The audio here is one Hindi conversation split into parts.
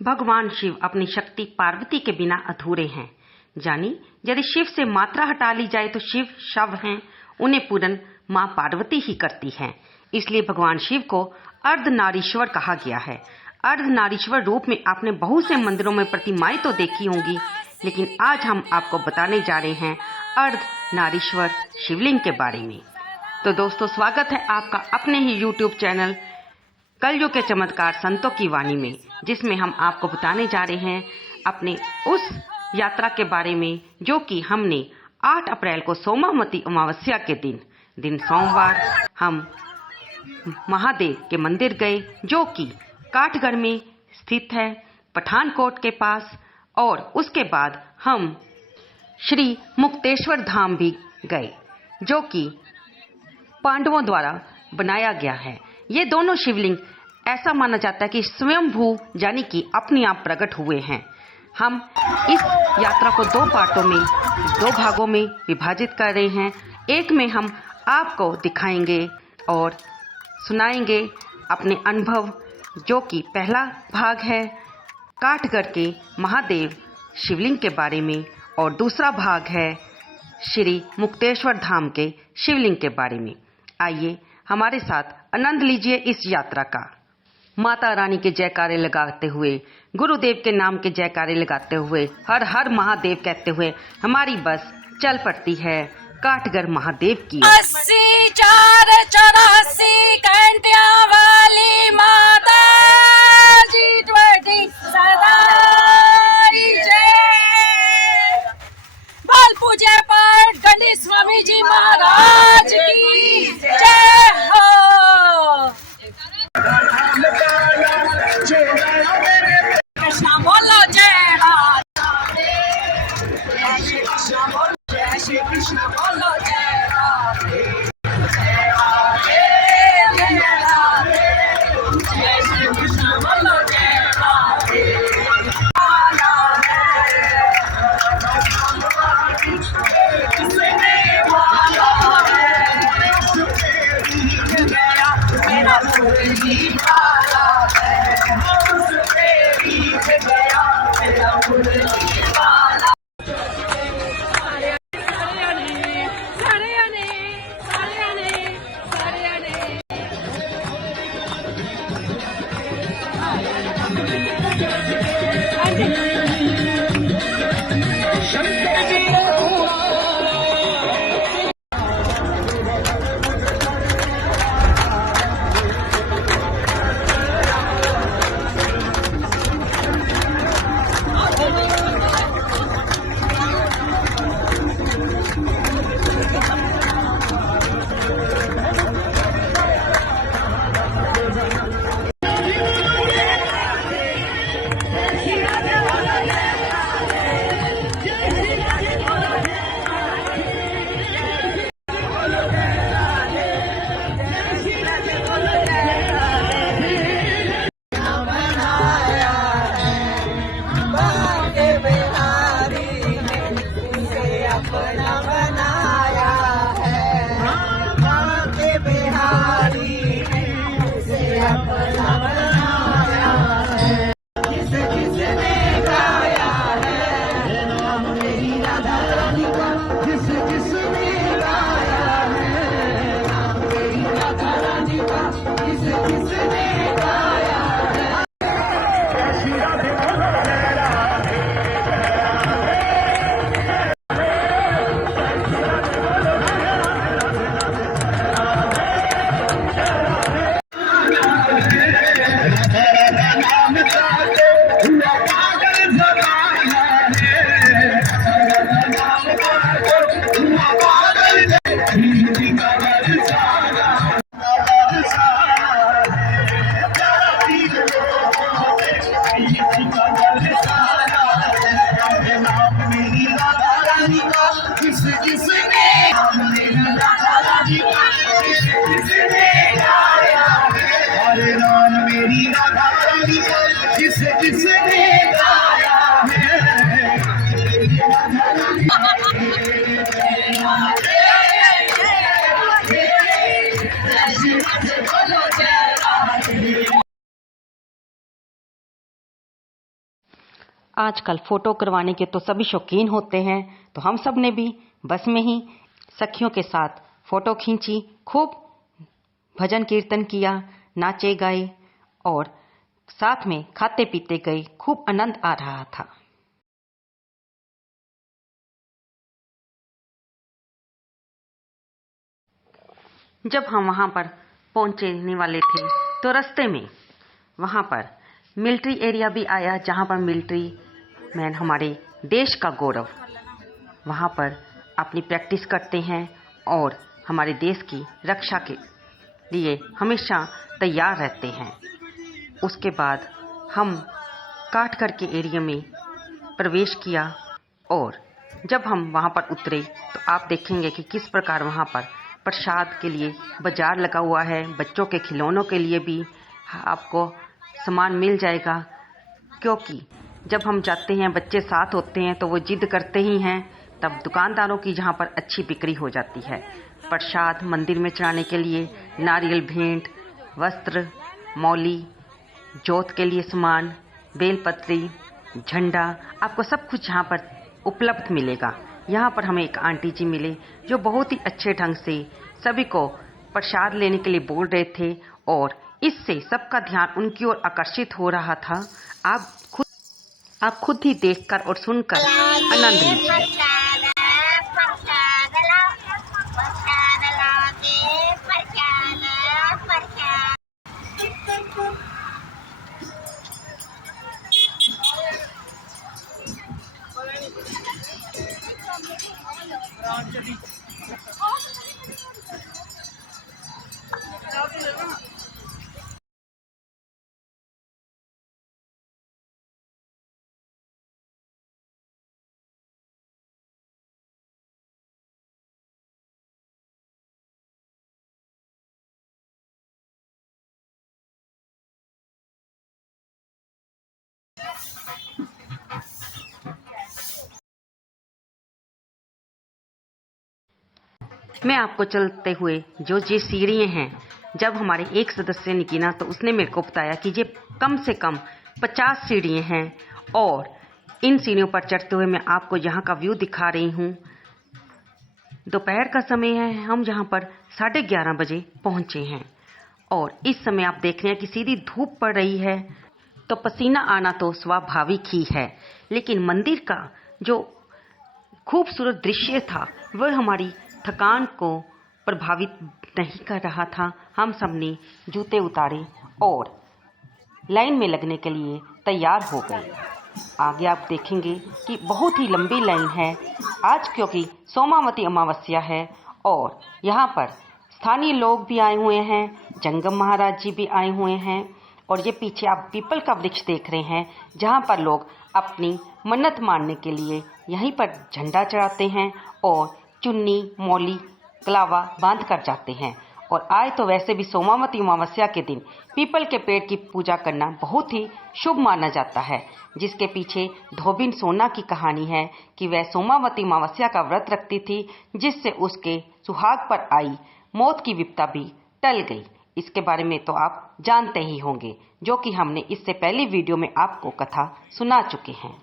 भगवान शिव अपनी शक्ति पार्वती के बिना अधूरे हैं। जानी यदि शिव से मात्रा हटा ली जाए तो शिव शव हैं, उन्हें पूर्ण मां पार्वती ही करती हैं। इसलिए भगवान शिव को अर्धनारीश्वर कहा गया है। अर्धनारीश्वर रूप में आपने बहुत से मंदिरों में प्रतिमाएं तो देखी होंगी, लेकिन आज हम आपको बताने जा रहे हैं अर्धनारीश्वर शिवलिंग के बारे में। तो दोस्तों, स्वागत है आपका अपने ही YouTube चैनल कलयुग के चमत्कार संतों की वाणी में, जिसमें हम आपको बताने जा रहे हैं अपने उस यात्रा के बारे में जो कि हमने 8 अप्रैल को सोमावती अमावस्या के दिन सोमवार हम महादेव के मंदिर गए, जो कि काठगढ़ में स्थित है, पठानकोट के पास। और उसके बाद हम श्री मुक्तेश्वर धाम भी गए, जो कि पांडवों द्वारा बनाया गया है। ये दोनों शिवलिंग ऐसा माना जाता है कि स्वयंभू यानी कि अपने आप प्रकट हुए हैं। हम इस यात्रा को 2 पार्टों में 2 भागों में विभाजित कर रहे हैं। एक में हम आपको दिखाएंगे और सुनाएंगे अपने अनुभव, जो कि पहला भाग है काठगढ़ के महादेव शिवलिंग के बारे में, और दूसरा भाग है श्री मुक्तेश्वर धाम के शिवलिंग के बारे में। आइए हमारे साथ आनंद लीजिए इस यात्रा का। माता रानी के जयकारे लगाते हुए, गुरुदेव के नाम के जयकारे लगाते हुए, हर हर महादेव कहते हुए हमारी बस चल पड़ती है काठगढ़ महादेव की। 80 4 84 घंटिया वाली माता जी 20 सदा जय। बाल पूजे पर गणेश स्वामी जी महाराज की जय हो। कृष्णा बोलो जय राधा, जय श्री कृष्ण बोलो, जय श्री कृष्ण बोलो जय राधे, जय राधे जय राधे, जय श्री कृष्ण बोलो जय राधे। मेरा मुरली वाला है, मेरा मुरली वाला। किसने गाया है। आजकल फोटो करवाने के तो सभी शौकीन होते हैं, तो हम सब ने भी बस में ही सखियों के साथ फोटो खींची, खूब भजन कीर्तन किया, नाचे गाए और साथ में खाते पीते गए। खूब आनंद आ रहा था। जब हम वहां पर पहुंचने वाले थे तो रास्ते में वहां पर मिलिट्री एरिया भी आया, जहां पर मिलिट्री मैन हमारे देश का गौरव वहां पर अपनी प्रैक्टिस करते हैं और हमारे देश की रक्षा के लिए हमेशा तैयार रहते हैं। उसके बाद हम काठगढ़ के एरिया में प्रवेश किया और जब हम वहां पर उतरे तो आप देखेंगे कि किस प्रकार वहां पर प्रसाद के लिए बाजार लगा हुआ है। बच्चों के खिलौनों के लिए भी आपको सामान मिल जाएगा, क्योंकि जब हम जाते हैं बच्चे साथ होते हैं तो वो जिद करते ही हैं। तब दुकानदारों की जहाँ पर अच्छी बिक्री हो जाती है। प्रसाद मंदिर में चढ़ाने के लिए नारियल भेंट, वस्त्र, मौली, जोत के लिए सामान, बेलपत्री, झंडा, आपको सब कुछ यहाँ पर उपलब्ध मिलेगा। यहाँ पर हमें एक आंटी जी मिले जो बहुत ही अच्छे ढंग से सभी को प्रसाद लेने के लिए बोल रहे थे और इससे सबका ध्यान उनकी ओर आकर्षित हो रहा था। आप खुद ही देखकर और सुनकर आनंद लीजिए। मैं आपको चलते हुए जो सीढ़ियाँ हैं, जब हमारे एक सदस्य ने गिना तो उसने मेरे को बताया कि ये कम से कम 50 सीढ़ियाँ हैं और इन सीढ़ियों पर चढ़ते हुए मैं आपको यहाँ का व्यू दिखा रही हूँ। दोपहर का समय है, हम यहाँ पर 11:30 बजे पहुँचे हैं और इस समय आप देख रहे हैं कि सीधी धूप पड़ रही है, तो पसीना आना तो स्वाभाविक ही है। लेकिन मंदिर का जो खूबसूरत दृश्य था वह हमारी थकान को प्रभावित नहीं कर रहा था। हम सब ने जूते उतारे और लाइन में लगने के लिए तैयार हो गए। आगे आप देखेंगे कि बहुत ही लंबी लाइन है आज, क्योंकि सोमावती अमावस्या है और यहाँ पर स्थानीय लोग भी आए हुए हैं, जंगम महाराज जी भी आए हुए हैं और ये पीछे आप पीपल का वृक्ष देख रहे हैं, जहाँ पर लोग अपनी मन्नत मानने के लिए यहीं पर झंडा चढ़ाते हैं और चुन्नी, मौली, कलावा बांध कर जाते हैं। और आए तो वैसे भी सोमावती अमावस्या के दिन पीपल के पेड़ की पूजा करना बहुत ही शुभ माना जाता है, जिसके पीछे धोबिन सोना की कहानी है कि वह सोमावती अमावस्या का व्रत रखती थी, जिससे उसके सुहाग पर आई मौत की विपदा भी टल गई। इसके बारे में तो आप जानते ही होंगे, जो कि हमने इससे पहली वीडियो में आपको कथा सुना चुके हैं।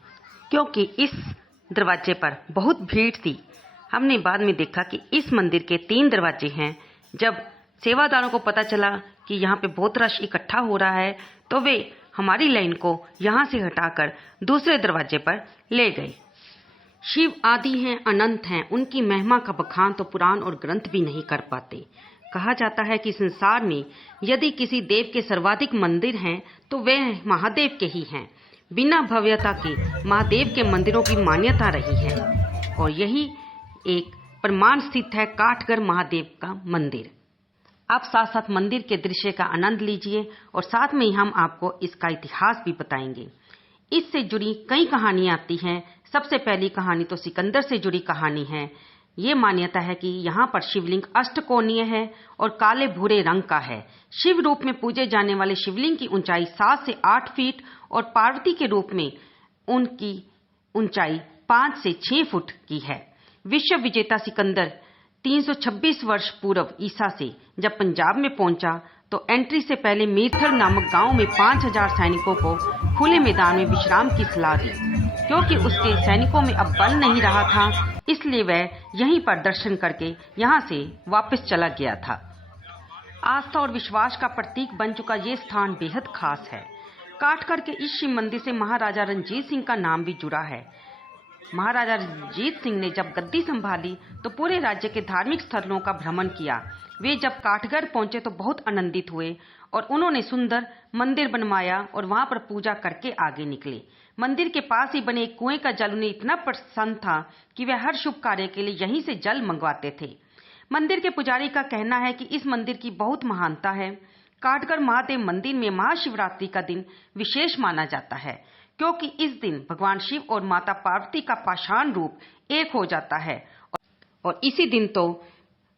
क्योंकि इस दरवाजे पर बहुत भीड़ थी, हमने बाद में देखा कि इस मंदिर के 3 दरवाजे हैं। जब सेवादारों को पता चला कि यहाँ पे बहुत रश इकट्ठा हो रहा है, तो वे हमारी लाइन को यहाँ से हटाकर दूसरे दरवाजे पर ले गए। शिव आदि हैं, अनंत हैं, उनकी महिमा का बखान तो पुराण और ग्रंथ भी नहीं कर पाते। कहा जाता है कि संसार में यदि किसी देव के सर्वाधिक मंदिर हैं तो वे महादेव के ही हैं। बिना भव्यता के महादेव के मंदिरों की मान्यता रही है और यही एक प्रमाण स्थित है काठगढ़ महादेव का मंदिर। आप साथ साथ मंदिर के दृश्य का आनंद लीजिए और साथ में ही हम आपको इसका इतिहास भी बताएंगे। इससे जुड़ी कई कहानियां आती हैं। सबसे पहली कहानी तो सिकंदर से जुड़ी कहानी है। ये मान्यता है कि यहाँ पर शिवलिंग अष्टकोणीय है और काले भूरे रंग का है। शिव रूप में पूजे जाने वाले शिवलिंग की ऊंचाई 7 से 8 फीट और पार्वती के रूप में उनकी ऊंचाई 5 से 6 फुट की है। विश्व विजेता सिकंदर 326 वर्ष पूर्व ईसा से जब पंजाब में पहुंचा तो एंट्री से पहले मीरथल नामक गांव में 5000 सैनिकों को खुले मैदान में विश्राम की सलाह दी, क्योंकि उसके सैनिकों में अब बल नहीं रहा था, इसलिए वह यहीं पर दर्शन करके यहाँ से वापस चला गया था। आस्था और विश्वास का प्रतीक बन चुका ये स्थान बेहद खास है। काटगढ़ के इस शिव मंदिर से महाराजा रणजीत सिंह का नाम भी जुड़ा है। महाराजा रणजीत सिंह ने जब गद्दी संभाली तो पूरे राज्य के धार्मिक स्थलों का भ्रमण किया। वे जब काटगढ़ पहुंचे तो बहुत आनंदित हुए और उन्होंने सुंदर मंदिर बनवाया और वहां पर पूजा करके आगे निकले। मंदिर के पास ही बने एक कुएं का जल उन्हें इतना पसंद था कि वह हर शुभ कार्य के लिए यहीं से जल मंगवाते थे। मंदिर के पुजारी का कहना है कि इस मंदिर की बहुत महानता है। काटगढ़ महादेव मंदिर में महाशिवरात्रि का दिन विशेष माना जाता है, क्योंकि इस दिन भगवान शिव और माता पार्वती का पाषाण रूप एक हो जाता है और इसी दिन तो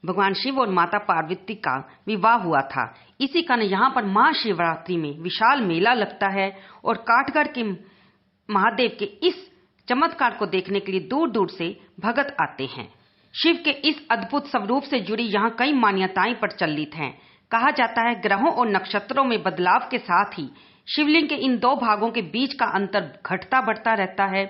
भगवान शिव और माता पार्वती का विवाह हुआ था। इसी कारण यहाँ पर महाशिवरात्रि में विशाल मेला लगता है और काटगढ़ के महादेव के इस चमत्कार को देखने के लिए दूर दूर से भक्त आते हैं। शिव के इस अद्भुत स्वरूप से जुड़ी यहाँ कई मान्यताएं प्रचलित हैं। कहा जाता है ग्रहों और नक्षत्रों में बदलाव के साथ ही शिवलिंग के इन दो भागों के बीच का अंतर घटता बढ़ता रहता है।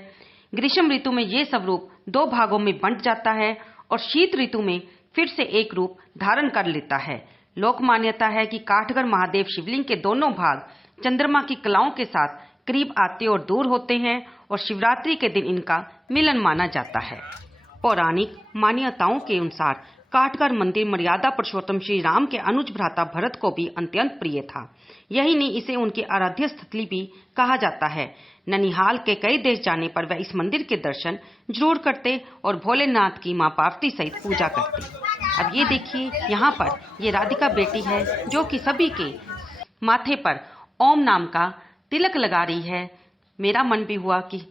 ग्रीष्म ऋतु में ये स्वरूप दो भागों में बंट जाता है और शीत ऋतु में फिर से एक रूप धारण कर लेता है। लोक मान्यता है कि काटगढ़ महादेव शिवलिंग के दोनों भाग चंद्रमा की कलाओं के साथ करीब आते और दूर होते हैं और शिवरात्रि के दिन इनका मिलन माना जाता है। पौराणिक मान्यताओं के अनुसार काटगढ़ मंदिर मर्यादा पुरुषोत्तम श्री राम के अनुज भ्राता भरत को भी अत्यंत प्रिय था। यही नहीं, इसे उनकी आराध्य स्थली भी कहा जाता है। ननिहाल के कई देश जाने पर वह इस मंदिर के दर्शन जरूर करते और भोलेनाथ की मां पार्वती सहित पूजा करते। अब ये देखिए, यहाँ पर ये राधिका बेटी है जो कि सभी के माथे पर ओम नाम का तिलक लगा रही है। मेरा मन भी हुआ कि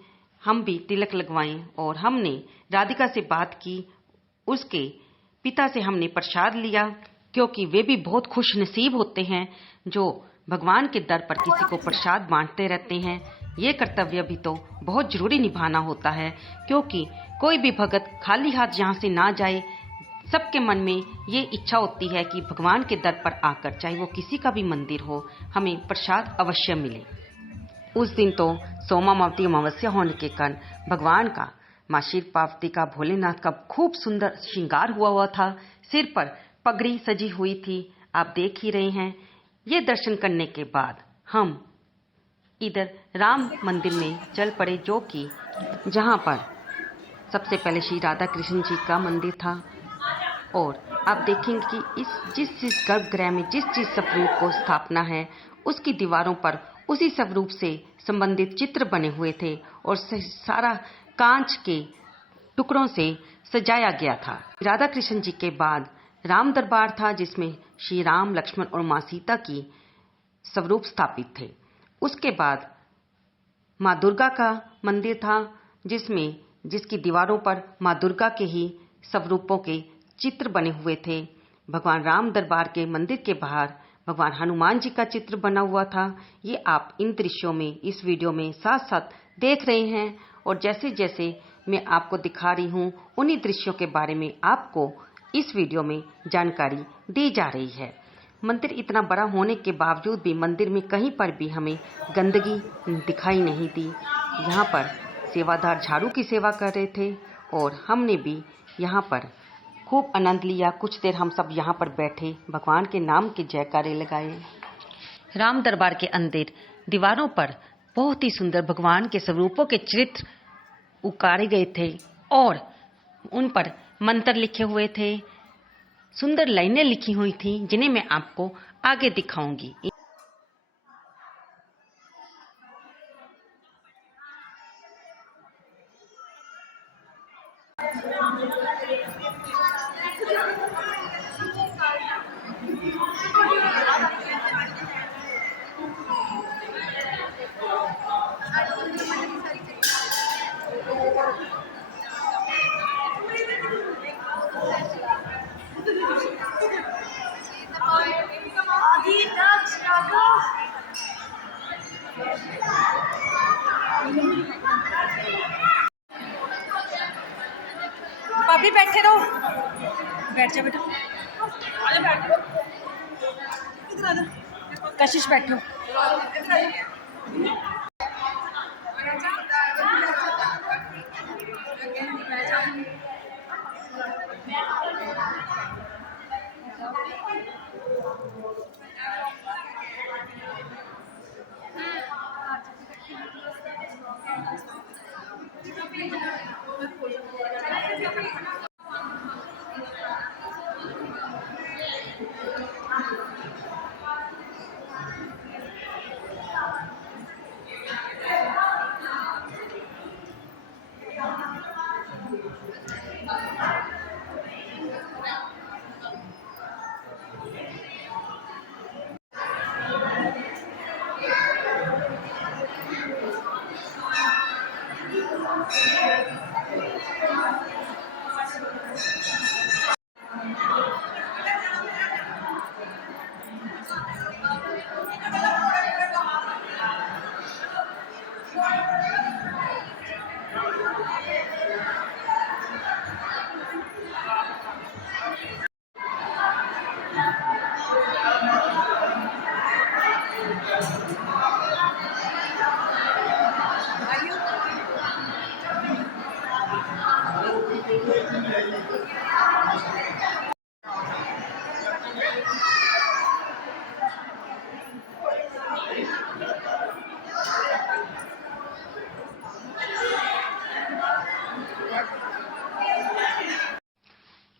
हम भी तिलक लगवाएं और हमने राधिका से बात की। उसके पिता से हमने प्रसाद लिया, क्योंकि वे भी बहुत खुश नसीब होते हैं जो भगवान के दर पर किसी को प्रसाद बांटते रहते हैं। ये कर्तव्य भी तो बहुत जरूरी निभाना होता है, क्योंकि कोई भी भगत खाली हाथ यहाँ से ना जाए। सबके मन में ये इच्छा होती है कि भगवान के दर पर आकर, चाहे वो किसी का भी मंदिर हो, हमें प्रसाद अवश्य मिले। उस दिन तो सोमावती अमावस्या होने के कारण भगवान का, मां शिव पार्वती का, भोलेनाथ का खूब सुंदर श्रृंगार हुआ था। सिर पर पगड़ी सजी हुई थी, आप देख ही रहे हैं। ये दर्शन करने के बाद हम इधर राम मंदिर में चल पड़े, जो कि जहां पर सबसे पहले श्री राधा कृष्ण जी का मंदिर था। और आप देखेंगे कि जिस गर्भगृह में जिस स्वरूप को स्थापना है, उसकी दीवारों पर उसी स्वरूप से संबंधित चित्र बने हुए थे और सारा कांच के टुकड़ों से सजाया गया था। राधा कृष्ण जी के बाद राम दरबार था, जिसमें श्री राम, लक्ष्मण और मां सीता की स्वरूप स्थापित थे। उसके बाद मां दुर्गा का मंदिर था, जिसकी दीवारों पर मां दुर्गा के ही स्वरूपों के चित्र बने हुए थे। भगवान राम दरबार के मंदिर के बाहर भगवान हनुमान जी का चित्र बना हुआ था। ये आप इन दृश्यों में, इस वीडियो में साथ साथ देख रहे हैं और जैसे जैसे मैं आपको दिखा रही हूँ, उन्हीं दृश्यों के बारे में आपको इस वीडियो में जानकारी दी जा रही है। मंदिर इतना बड़ा होने के बावजूद भी मंदिर में कहीं पर भी हमें गंदगी दिखाई नहीं दी। यहाँ पर सेवादार झाड़ू की सेवा कर रहे थे और हमने भी यहाँ पर खूब आनंद लिया। कुछ देर हम सब यहाँ पर बैठे, भगवान के नाम के जयकारे लगाए। राम दरबार के अंदर दीवारों पर बहुत ही सुंदर भगवान के स्वरूपों के चित्र उकारे गए थे और उन पर मंत्र लिखे हुए थे, सुंदर लाइनें लिखी हुई थी, जिन्हें मैं आपको आगे दिखाऊंगी। भाभी बैठे रहो, बैठ जा बेटा। कशिश बैठो।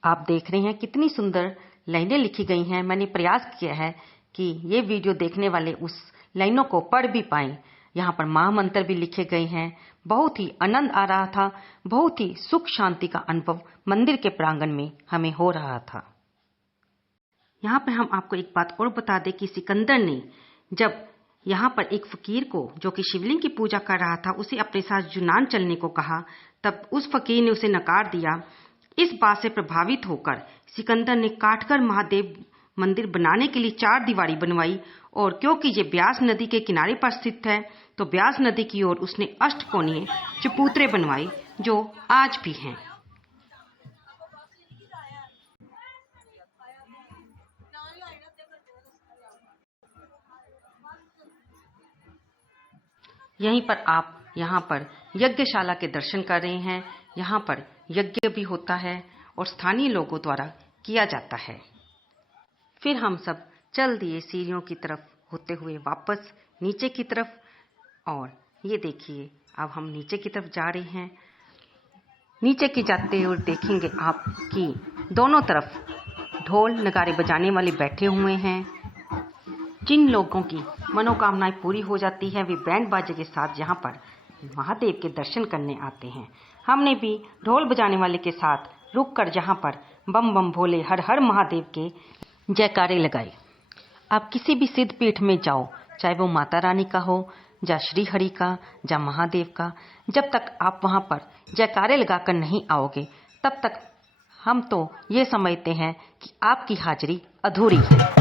आप देख रहे हैं कितनी सुंदर लाइनें लिखी गई हैं। मैंने प्रयास किया है कि ये वीडियो देखने वाले उस लाइनों को पढ़ भी पाएं। यहाँ पर महामंत्र भी लिखे गए हैं। बहुत ही आनंद आ रहा था, बहुत ही सुख शांति का अनुभव मंदिर के प्रांगण में हमें हो रहा था। यहाँ पर हम आपको एक बात और बता दें कि सिकंदर ने जब यहाँ पर एक फकीर को जो कि शिवलिंग की पूजा कर रहा था उसे अपने साथ यूनान चलने को कहा, तब उस फकीर ने उसे नकार दिया। इस बात से प्रभावित होकर सिकंदर ने काटकर महादेव मंदिर बनाने के लिए 4 दीवारी बनवाई, और क्योंकि ये ब्यास नदी के किनारे पर स्थित है तो ब्यास नदी की ओर उसने अष्टकोणीय चबूतरे बनवाए जो आज भी हैं। यहीं पर आप यहाँ पर यज्ञशाला के दर्शन कर रहे हैं। यहाँ पर यज्ञ भी होता है और स्थानीय लोगों द्वारा किया जाता है। फिर हम सब चल दिए सीढ़ियों की तरफ होते हुए वापस नीचे की तरफ, और ये देखिए अब हम नीचे की तरफ जा रहे हैं। नीचे की जाते हुए देखेंगे आप कि दोनों तरफ ढोल नगाड़े बजाने वाले बैठे हुए हैं। जिन लोगों की मनोकामनाएं पूरी हो जाती है वे बैंड बाजे के साथ यहाँ पर महादेव के दर्शन करने आते हैं। हमने भी ढोल बजाने वाले के साथ रुककर यहाँ पर बम बम भोले हर हर महादेव के जयकारे लगाए। आप किसी भी सिद्ध पीठ में जाओ, चाहे वो माता रानी का हो या श्री हरि का या महादेव का, जब तक आप वहाँ पर जयकारे लगाकर नहीं आओगे तब तक हम तो ये समझते हैं कि आपकी हाजिरी अधूरी है।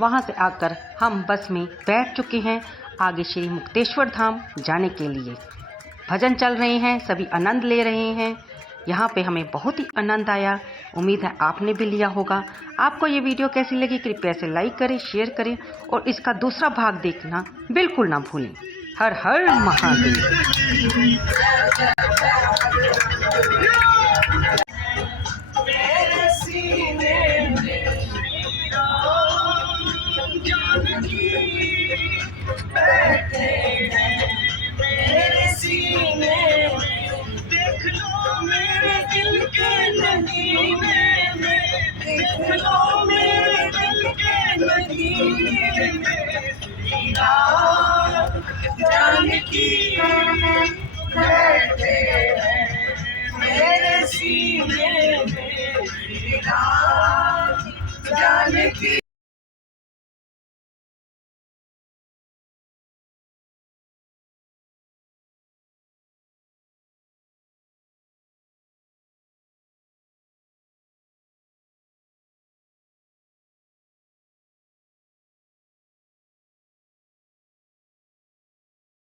वहां से आकर हम बस में बैठ चुके हैं आगे श्री मुक्तेश्वर धाम जाने के लिए। भजन चल रहे हैं, सभी आनंद ले रहे हैं। यहाँ पे हमें बहुत ही आनंद आया। उम्मीद है आपने भी लिया होगा। आपको ये वीडियो कैसी लगी कृपया से लाइक करें, शेयर करें और इसका दूसरा भाग देखना बिल्कुल ना भूलें। हर हर महादेव। जानकी बैठे हैं मेरे सीने में। देख लो मेरे दिल के नगीने में, देख लो मेरे दिल के नगीने में। हीरा जानकी बैठे हैं मेरे सीने में। हीरा जानकी